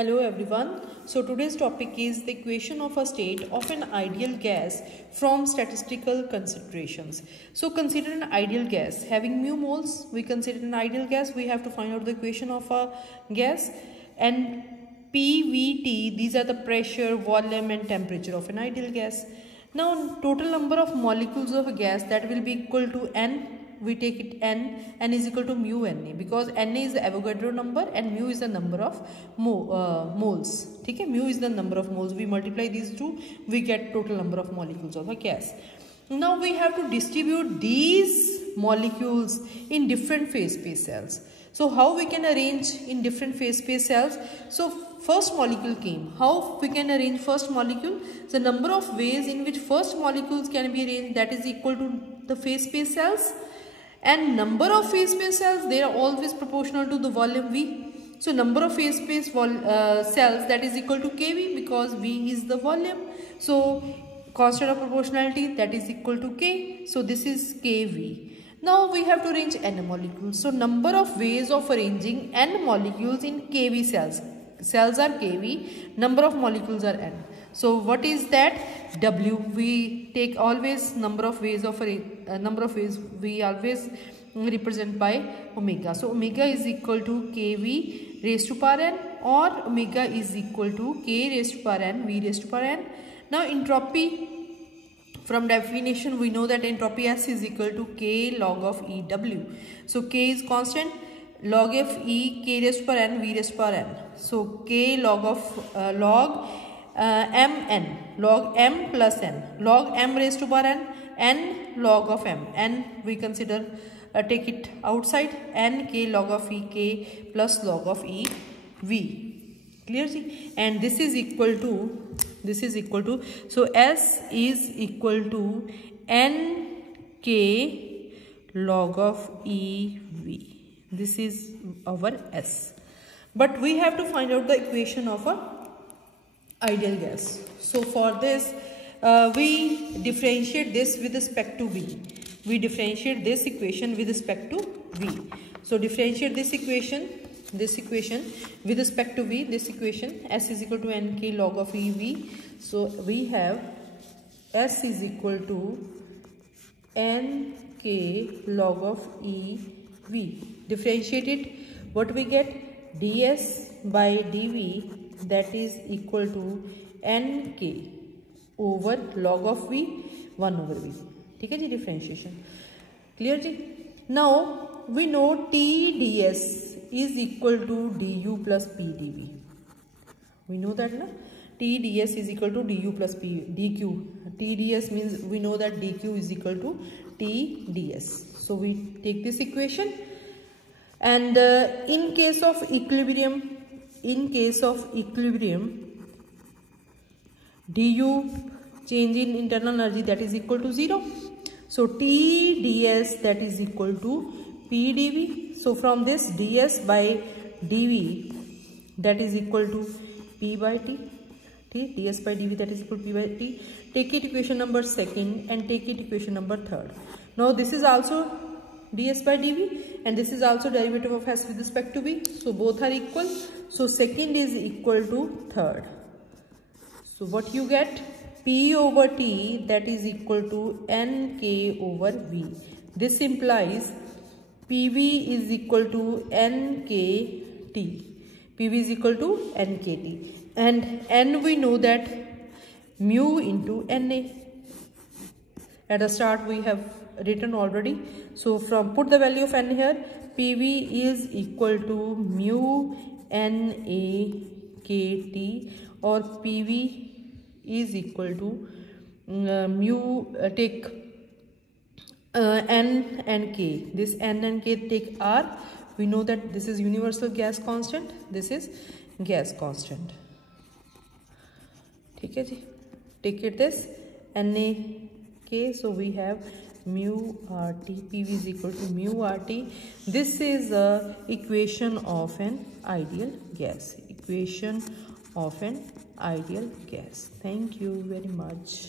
Hello everyone. So today's topic is the equation of a state of an ideal gas from statistical considerations. So consider an ideal gas having mu moles. We consider an ideal gas. We have to find out the equation of a gas, and PVT, these are the pressure, volume and temperature of an ideal gas. Now total number of molecules of a gas, that will be equal to N. We take it n is equal to mu Na, because Na is the Avogadro number and mu is the number of moles. Okay, mu is the number of moles. We multiply these two, we get total number of molecules of a gas. Now we have to distribute these molecules in different phase space cells. So how we can arrange in different phase space cells? So first molecule came. How we can arrange first molecule? The number of ways in which first molecules can be arranged, that is equal to the phase space cells. And number of phase space cells, they are always proportional to the volume V. So number of phase space cells, that is equal to Kv, because V is the volume. So constant of proportionality, that is equal to K. So this is Kv. Now we have to arrange n molecules. So number of ways of arranging n molecules in Kv cells. Cells are Kv, number of molecules are n. So what is that? W. We take always number of ways we always represent by omega. So omega is equal to Kv raised to power n, or omega is equal to K raised to power n, V raised to power n. Now entropy, from definition we know that entropy S is equal to K log of EW. So K is constant, log of E, K raised to power n, V raised to power n. So K log of mn, log m plus n, log m raised to power n log of m. N we consider, take it outside, n K log of E K plus log of E V. Clear? And this is equal to, so S is equal to n K log of E V. This is our S. But we have to find out the equation of a ideal gas. So for this we differentiate this with respect to V. We differentiate this equation with respect to V. So differentiate this equation with respect to V. This equation, S is equal to nk log of EV. So we have S is equal to nk log of EV. Differentiate it. What we get? ds by dv, that is equal to nk over log of v 1 over v. ठीक है जी, differentiation clear ji. Now we know Tds is equal to du plus pdv. We know that na, Tds is equal to du plus p dq. Tds means we know that dq is equal to Tds. So we take this equation, and in case of equilibrium, du change in internal energy, that is equal to 0. So Tds, that is equal to pdv. So from this, ds by dv, that is equal to p by t. ds by dv, that is equal to p by t. Take it equation number second and take it equation number third. Now this is also ds by dv, and this is also derivative of s with respect to v. So both are equal. So second is equal to third. So what you get? P over T, that is equal to nk over V. This implies PV is equal to nkt. PV is equal to nkt. And n, we know that mu into Na. At the start we have written already. So from, put the value of n here. PV is equal to mu Na kt, or PV is equal to mu, take n and k. This n and k take R. We know that this is universal gas constant, this is gas constant. ठीक है जी. Take it this Na k. So we have mu RT. PV is equal to mu RT. This is a equation of an ideal gas. Equation of an ideal gas. Thank you very much.